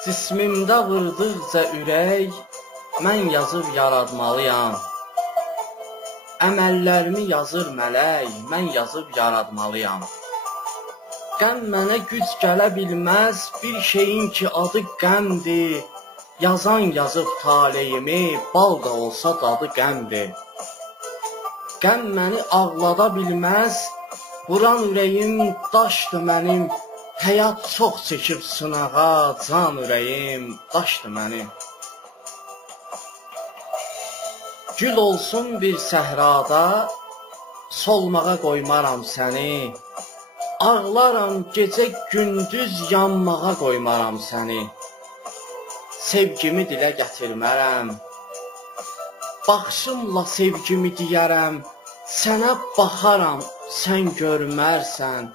Cismimdə vurduqca ürək, mən yazıb yaratmalıyam. Əməllərimi yazır mələk, mən yazıb yaratmalıyam. Qəm mənə güc gələ bilməz, bir şeyin ki adı qəmdir. Yazan yazıb taleyimi, bal da olsa dadı qəmdir. Qəm məni ağlada bilməz, vuran ürəyim daşdır mənim. Həyat çox çəkib sınağa, can ürəyim daşdır mənim. Gül olsun bir səhrada, solmağa qoymaram səni. Ağlaram gecə gündüz, yanmağa qoymaram səni. Sevgimi dilə gətirmərəm, baxışımla sevgimi deyərəm. Sənə baxaram, sən görmərsən,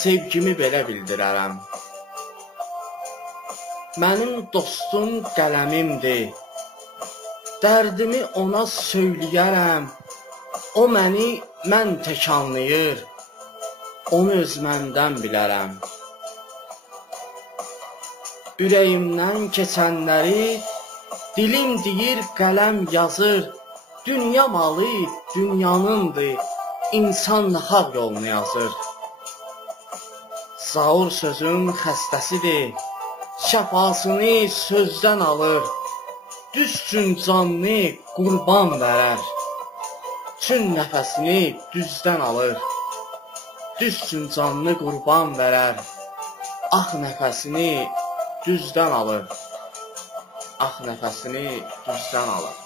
sevgimi belə bildirərəm. Mənim dostum qələmimdir, dərdimi ona söyləyərəm. O məni mən tək anlayır, onu öz məndən bilərəm. Ürəyimdən keçənləri dilim deyir, qələm yazır. Dünya malı dünyanındır, insan haqq yolunu yazır. Zaur sözün xəstəsidir, şəfasını sözdən alır. Düz üçün canını qurban verər, çün nəfəsini düzdən alır. Düz üçün canını qurban verər, ax nəfəsini düzdən alır. Ax nəfəsini düzdən alır.